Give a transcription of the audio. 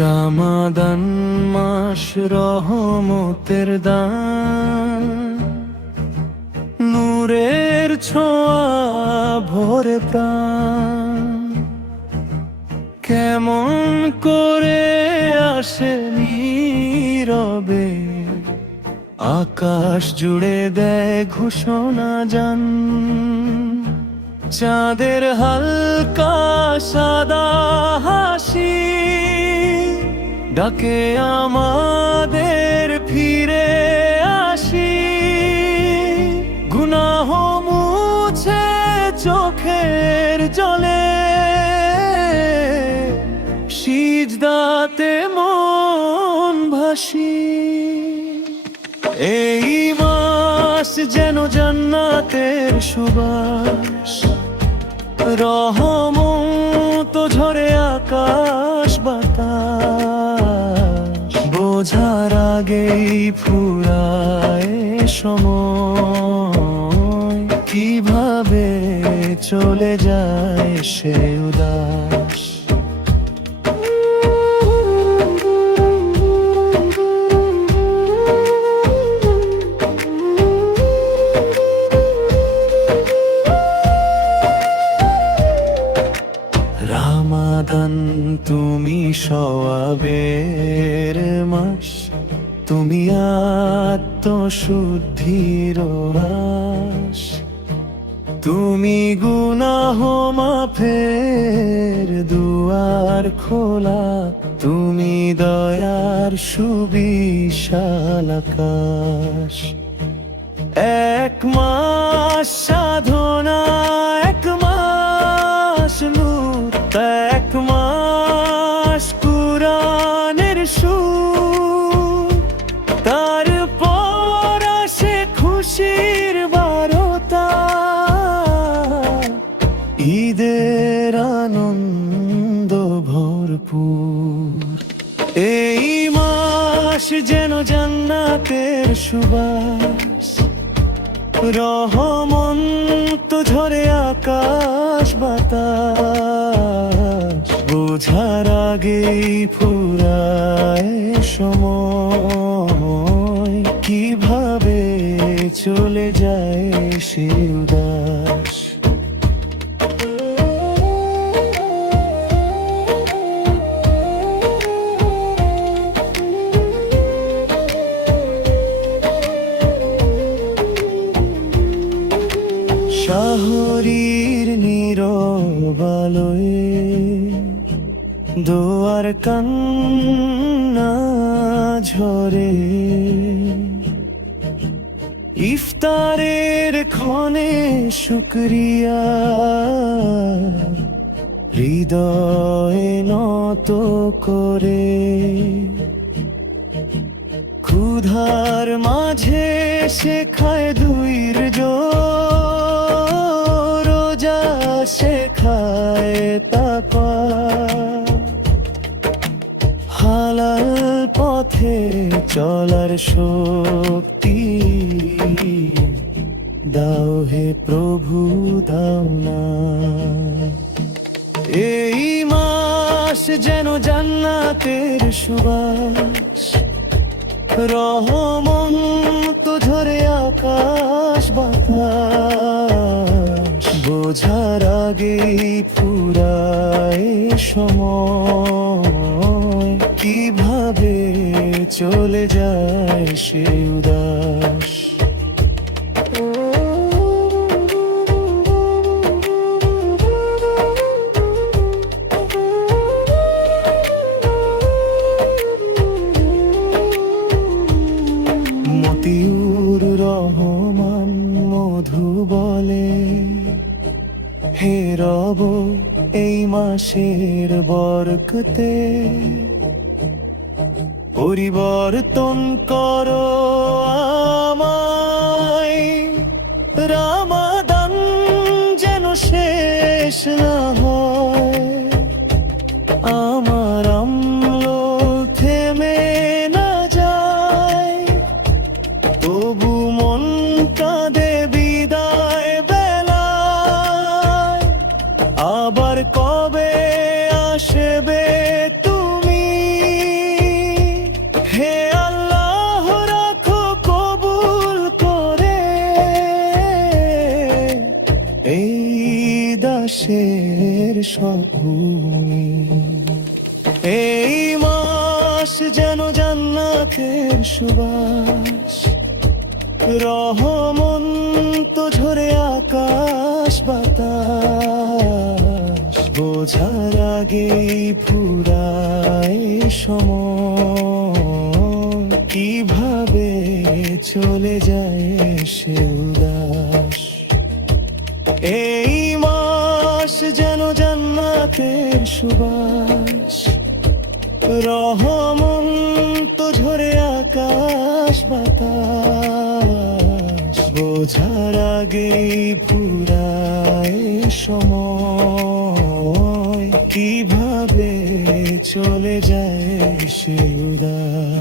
রামাদান মাস রহমতের দান, নূরের ছোঁয়া ভরে প্রাণ। কেমন করে আসে নীরবে, আকাশ জুড়ে দেয় ঘোষণা জান। চাঁদের হালকা সাদা হাসি ডাকে আমাদের ফিরে আসি। গুনাহ মুছে চোখের জলে, সিজদাতে মন ভাসি। এই মাস যেন জান্নাতের সুবাস, রহমত ঝরে আকাশ বাতাস। বোঝার আগেই ফুরায় সময়, কিভাবে চলে যায় সে উদাস। রামাদান তুমি সওয়াবের মাস, তুমি আত্মশুদ্ধির আস। তুমি গুনাহ মাফের দুয়ার খোলা, তুমি দয়ার সুবিশাল আকাশ। এক মাস সাধনা, এক মাস নূর, এক মাস কুরআনের সুর। তারপর আসে খুশির বারতা, ঈদের আনন্দ ভরপুর। এই মাস যেন জান্নাতের সুবাস, রহমত ঝরে আকাশ বাতাস। বোঝার আগেই ফুরায় সময়, কিভাবে চলে যায় সে উদাস। শাহরির নীরব আলোয় দোয়ার কান্না ঝরে। ইফতারের ক্ষণে শুকরিয়া, হৃদয়ে নত করে। ক্ষুধার মাঝে শেখায় ধৈর্য, রোজা শেখায় তাকওয়া। হালাল পথে চলার শক্তি দাও হে প্রভু, দাও না। এই মাস যেন জান্নাতের সুবাস, রহমত ঝরে আকাশ বাতাস। বোঝার আগেই ফুরায় সময়, কিভাবে চলে যায় সে উদাস। মতিউর রহমান মধু বলে, হে রব এই মাসের বরকতে পরিবর্তন করো আমায়। রামাদান যেন শেষ না হয়, আমার আমল থেমে না যায়। সব ভূমি। এই মাস যেন জান্নাতের সুবাস, রহমত ঝরে আকাশ বাতাস, বোঝার আগেই ফুরায় সময়, কিভাবে চলে যায় সে উদাস। এই মাস যেন জান্নাতের সুবাস, রহমত ঝরে আকাশ বাতাস, বোঝার আগেই ফুরায় সময়, কিভাবে চলে যায় সে উদাস।